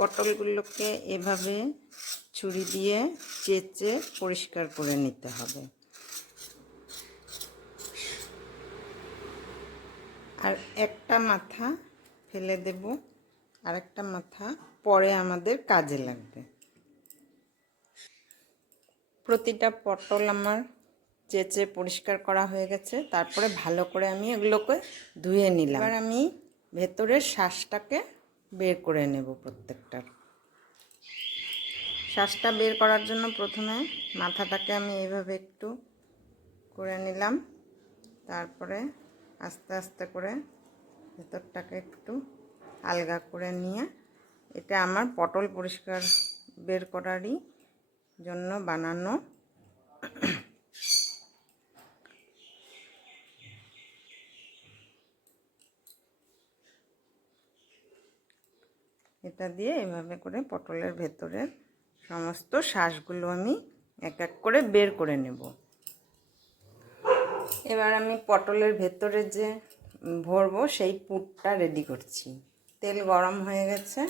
পটলগুলোকে এভাবে ছুরি দিয়ে চেঁচে পরিষ্কার করে নিতে হবে। আর একটা মাথা ফেলে দেব, আর একটা মাথা পরে আমাদের কাজে লাগবে। প্রতিটা পটল আমার চেঁচে পরিষ্কার করা হয়ে গেছে, তারপরে ভালো করে আমি এগুলোকে ধুয়ে নিলাম। এবার আমি ভেতরের শ্বাসটাকে বের করে নেব প্রত্যেকটার শ্বাসটা বের করার জন্য প্রথমে মাথাটাকে আমি এইভাবে একটু করে নিলাম। তারপরে আস্তে আস্তে করে ভেতরটাকে একটু আলগা করে নিয়ে এটা আমার পটল পরিষ্কার বের করারই জন্য বানানো এটা দিয়ে এভাবে করে পটলের ভেতরের সমস্ত শ্বাসগুলো আমি এক এক করে বের করে নেব। এবার আমি পটলের ভেতরে যে ভরবো, সেই পুরটা রেডি করছি। তেল গরম হয়ে গেছে।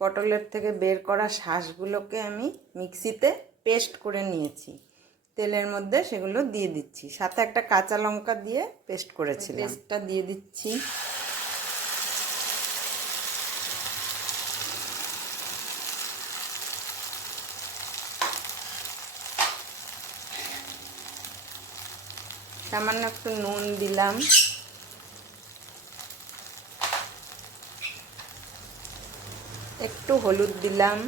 পটলের থেকে বের করা শ্বাসগুলোকে আমি মিক্সিতে পেস্ট করে নিয়েছি। তেলের মধ্যে সেগুলো দিয়ে দিচ্ছি। সাথে একটা কাঁচা লঙ্কা দিয়ে পেস্ট করেছি পেস্টটা দিয়ে দিচ্ছি। সামান্য একটু নুন দিলাম। একটু হলুদ দিলাম।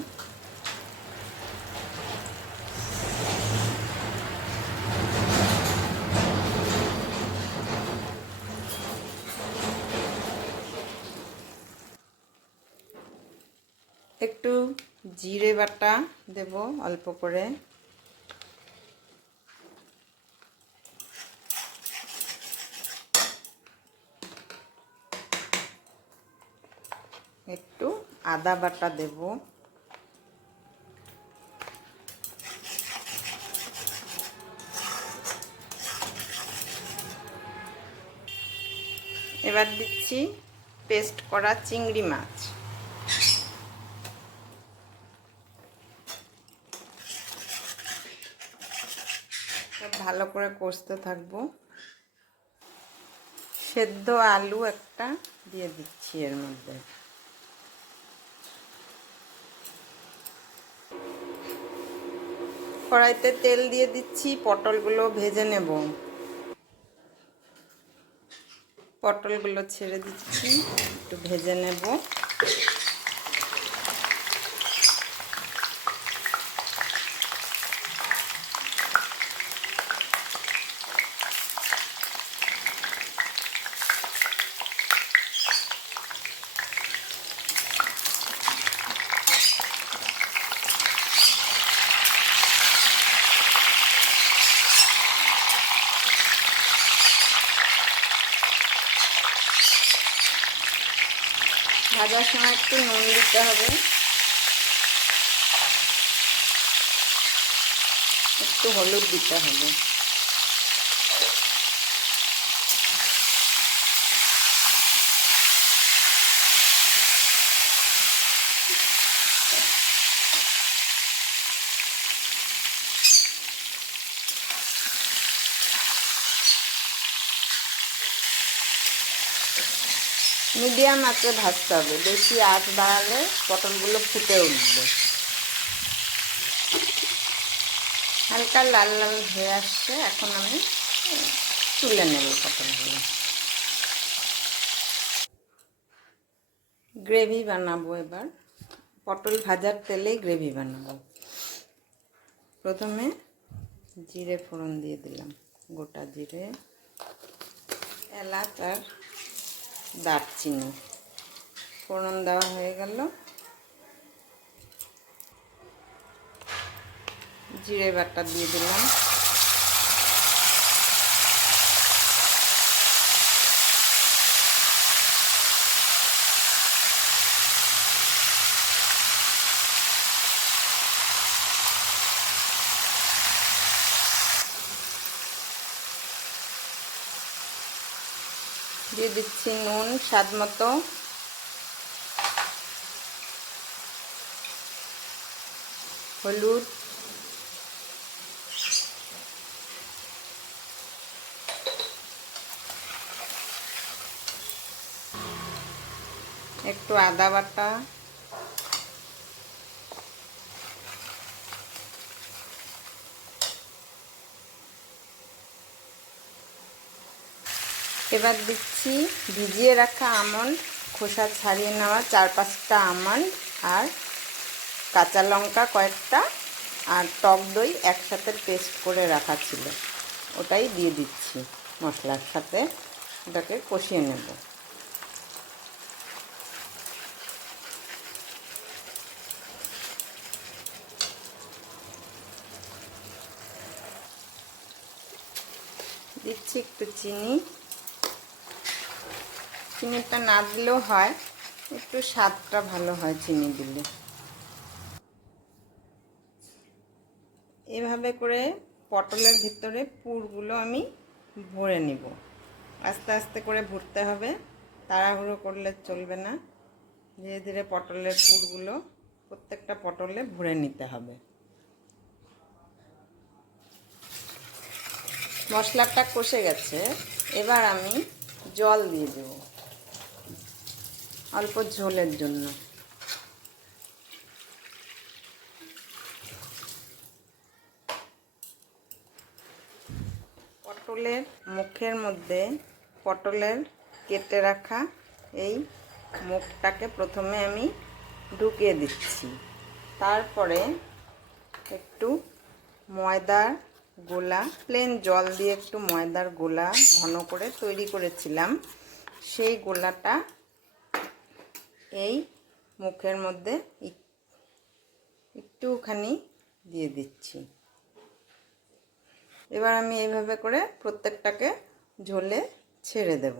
একটু জিরে বাটা দেব অল্প করে একটু আদা বাটা দেব। এবার দিচ্ছি পেস্ট করা চিংড়ি মাছ। ভালো করে কষতে থাকব। সেদ্ধ আলু একটা দিয়ে দিচ্ছি এর মধ্যে। কড়াইতে তেল দিয়ে দিচ্ছি পটলগুলো ভেজে নেব। পটলগুলো ছেড়ে দিচ্ছি একটু ভেজে নেব। ভাজার সময় একটু নুন দিতে হবে। একটু হলুদ দিতে হবে। মিডিয়াম আঁচে ভাজতে হবে। বেশি আঁচ বাড়ালে পটলগুলো ফুটে উঠবে। হালকা লাল লাল হয়ে আসছে। এখন আমি তুলে নেব পটলগুলো। গ্রেভি বানাবো এবার। পটল ভাজার তেলেই গ্রেভি বানাবো। প্রথমে জিরে ফোড়ন দিয়ে দিলাম। গোটা জিরে, এলাচ আর দারচিনি। ফোড়ন দেওয়া হয়ে গেল। জিরে বাটা দিয়ে দিলাম। দিয়ে দিচ্ছি নুন স্বাদ মতো। হলুদ। একটু আদা বাটা। এবার দিচ্ছি ভিজিয়ে রাখা আমন্ড, খোসা ছাড়িয়ে নেওয়া চার পাঁচটা আমন্ড আর কাঁচা লঙ্কা কয়েকটা আর টক দই একসাথে পেস্ট করে রাখা ছিল। ওটাই দিয়ে দিচ্ছি মশলার সাথে। ওটাকে কষিয়ে নেব। দিচ্ছি একটু চিনি। চিনিটা না দিলেও হয়, একটু স্বাদটা ভালো হয় চিনি দিলে। এভাবে করে পটলের ভিতরে পুরগুলো আমি ভরে নিব। আস্তে আস্তে করে ভরতে হবে, তাড়াহুড়ো করলে চলবে না। ধীরে ধীরে পটলের পুরগুলো প্রত্যেকটা পটলে ভরে নিতে হবে। মশলাটা কষে গেছে, এবার আমি জল দিয়ে দেব। অল্প ঝোলের জন্য। পটলের মুখের মধ্যে পটলের কেটে রাখা এই মুখটাকে প্রথমে আমি ঢুকিয়ে দিচ্ছি। তারপরে একটু ময়দার গোলা প্লেন জল দিয়ে একটু ময়দার গোলা ঘন করে তৈরি করেছিলাম। সেই গোলাটা এই মুখের মধ্যে একটুখানি দিয়ে দিচ্ছি। এবার আমি এইভাবে করে প্রত্যেকটাকে ঝোলে ছেড়ে দেব।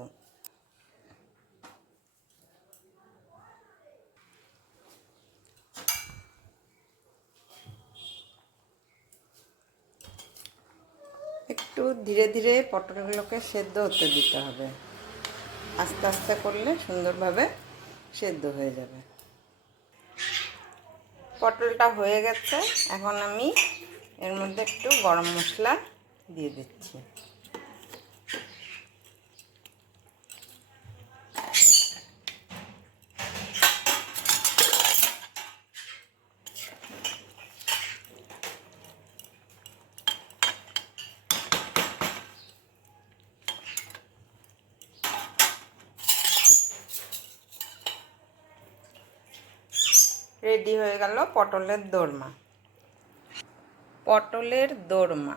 একটু ধীরে ধীরে পটলগুলোকে সেদ্ধ হতে দিতে হবে। আস্তে আস্তে করলে সুন্দরভাবে সেদ্ধ হয়ে যাবে। পটলটা হয়ে গেছে। এখন আমি এর মধ্যে একটু গরম মশলা দিয়ে দিচ্ছি। রেডি হয়ে গেল পটলের দোরমা। পটলের দোরমা।